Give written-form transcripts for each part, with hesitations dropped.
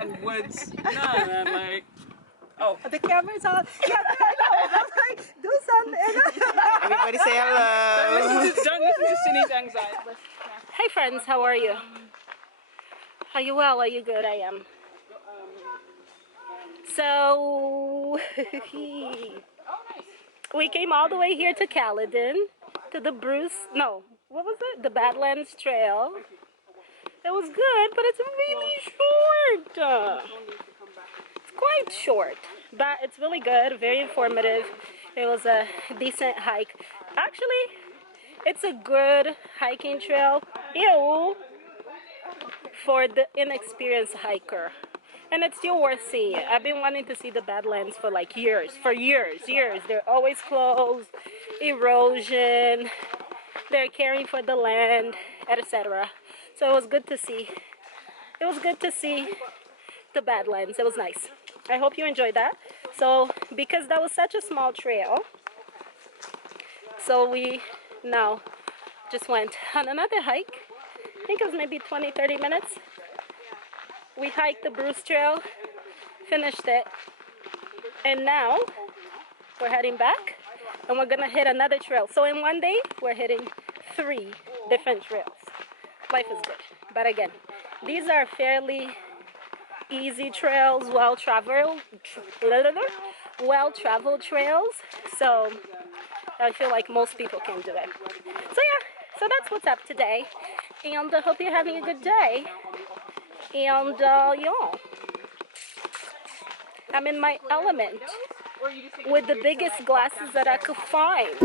and woods. No, man, like. Oh. The camera's on. Yeah, I know. I was like, do something. Everybody say hello. Don't listen to Cindy's anxiety. Hey friends, how are you? Are you well? Are you good? I am. So we came all the way here to Caledon, to the what was it? The Badlands Trail. It was good, but it's really short. It's quite short, but it's really good, very informative. It was a decent hike. Actually, it's a good hiking trail for the inexperienced hiker. And it's still worth seeing. I've been wanting to see the Badlands for like years. They're always closed, erosion, they're caring for the land, etc. So it was good to see. It was good to see the Badlands. It was nice. I hope you enjoyed that. So because that was such a small trail, so we now just went on another hike. I think it was maybe 20-30 minutes. We hiked the Bruce Trail, finished it, and now we're heading back and we're gonna hit another trail. So in one day, we're hitting 3 different trails. Life is good. But again, these are fairly easy trails, well-traveled trails. So I feel like most people can do it. So yeah, so that's what's up today. And I hope you're having a good day. And yeah, I'm in my element with the biggest glasses that I could find.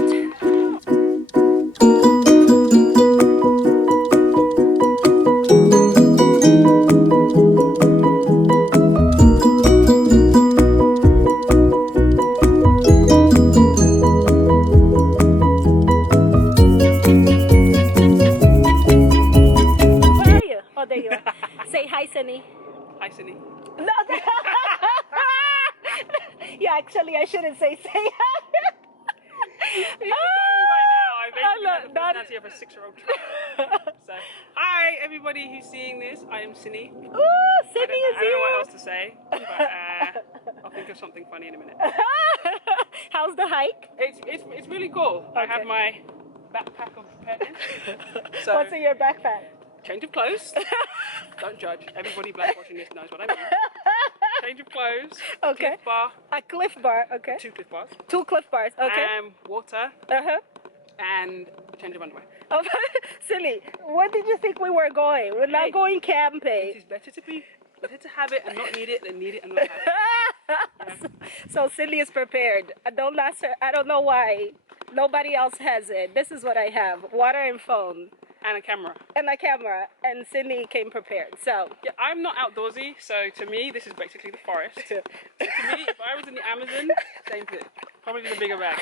Where are you? Oh, there you are. Say hi, Sunny. Hi, Cindy. No, yeah, actually, I shouldn't say hi. I basically had the personality of a 6-year-old child. So, hi, everybody who's seeing this. I am Cindy. Ooh, I Sydney is don't know here. what else to say, but I'll think of something funny in a minute. How's the hike? It's really cool. I have my backpack of preparedness. So, What's in your backpack? change of clothes. Don't judge. Everybody black watching this knows what I mean. Change of clothes. Okay. Cliff bar. A Cliff Bar, okay. 2 Cliff bars. 2 Cliff Bars, okay. Water. Uh-huh. And a change of underwear. Oh, silly. Where did you think we were going? We're not going camping. It is better to have it and not need it than need it and not have it. So Cindy is prepared. I don't ask her. I don't know why. Nobody else has it. This is what I have: water and phone. And a camera. And a camera. And Cindy came prepared. So Yeah, I'm not outdoorsy, so to me this is basically the forest. So to me, if I was in the Amazon, same thing. Probably the bigger bag.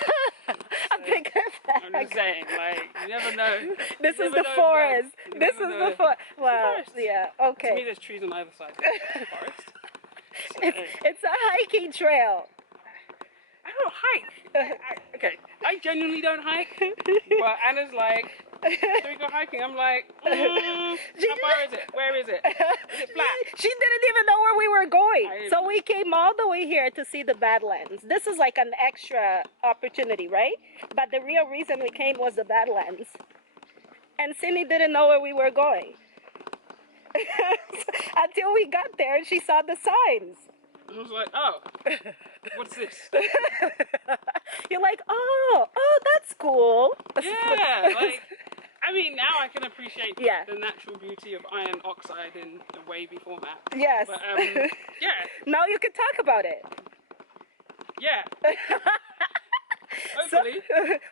a bigger bag. I'm just saying, like, you never know. This You is never the know, forest. you This never is know. the forest. Wow. forest. Yeah. To me, Okay. there's trees on either side. It's the forest. So, It's a hiking trail. I don't hike. Okay, I genuinely don't hike. But Anna's like, should we go hiking? I'm like, how far is it? Where is it? Is it flat? She didn't even know where we were going. I- So we came all the way here to see the Badlands. This is like an extra opportunity, right? But the real reason we came was the Badlands. And Cindy didn't know where we were going. Until we got there and she saw the signs. I was like, oh, what's this? You're like, oh, that's cool. Yeah, like, I mean, now I can appreciate Yeah. the natural beauty of iron oxide in a wavy format. Yes. But, yeah, Now you can talk about it. yeah. So, Hopefully.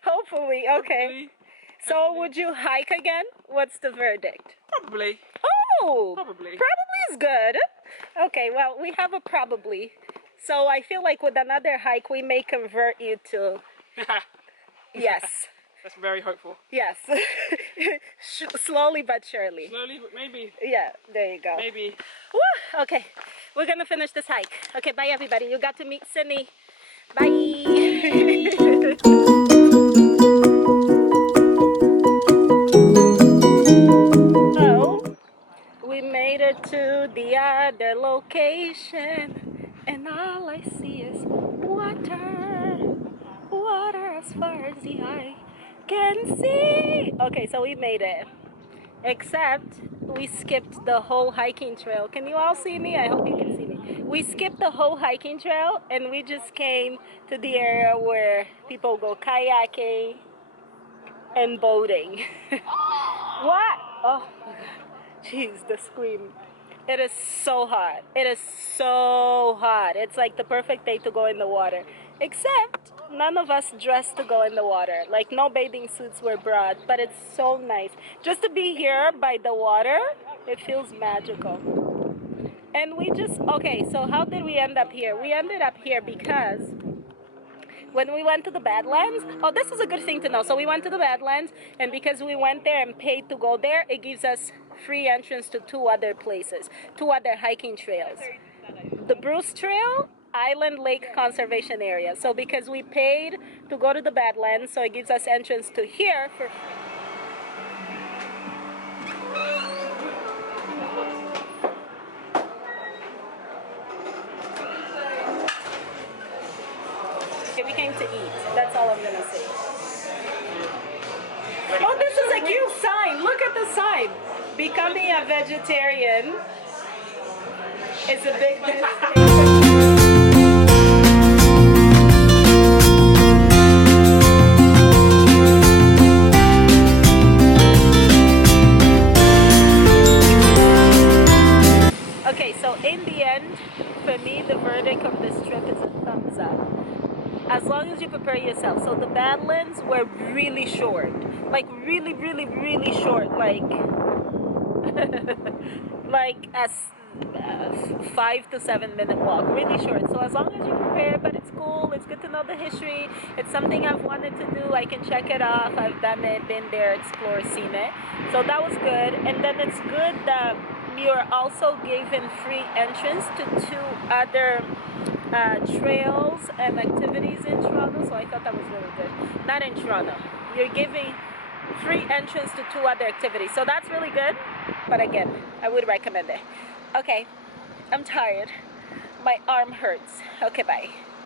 hopefully, okay. Hopefully. So would you hike again? What's the verdict? Probably. Oh, Probably. Probably is good. Okay, well, we have a probably. So I feel like with another hike, we may convert you to yes. That's very hopeful. Yes. Slowly but surely. Slowly, but maybe. Yeah, there you go. Maybe. Woo! Okay, we're gonna finish this hike. Okay, bye everybody. You got to meet Sydney. Bye. So, we we made it to the other location, and all I see is water, water as far as the eye can see. Okay, so we made it. Except we skipped the whole hiking trail. Can you all see me? I hope you can see me. We skipped the whole hiking trail and we just came to the area where people go kayaking and boating. What? Oh my god. Jeez, the scream. It is so hot. It is so hot. It's like the perfect day to go in the water. Except none of us dressed to go in the water. Like no bathing suits were brought, but it's so nice. Just to be here by the water, it feels magical. And we just, okay, so how did we end up here? We ended up here because when we went to the Badlands, oh, this is a good thing to know. So we went to the Badlands, and because we went there and paid to go there, it gives us free entrance to two other places, two other hiking trails. The Bruce Trail, Island Lake Conservation Area. So because we paid to go to the Badlands, so it gives us entrance to here for free. Okay, we came to eat. That's all I'm gonna say. Oh, this is a cute sign. Look at the sign. Becoming a vegetarian is a big mistake. Okay, so in the end, for me, the verdict of this trip is a thumbs up. As long as you prepare yourself. So the Badlands were really short. Like really, really, really short. Like, like a 5 to 7 minute walk. Really short. So as long as you prepare, but it's cool. It's good to know the history. It's something I've wanted to do. I can check it off. I've done it, been there, explored, seen it. So that was good. And then it's good that you're also given free entrance to two other trails and activities in Toronto, so I thought that was really good. Not in Toronto. You're giving free entrance to two other activities, so that's really good. But again, I would recommend it. Okay, I'm tired. My arm hurts. Okay, bye.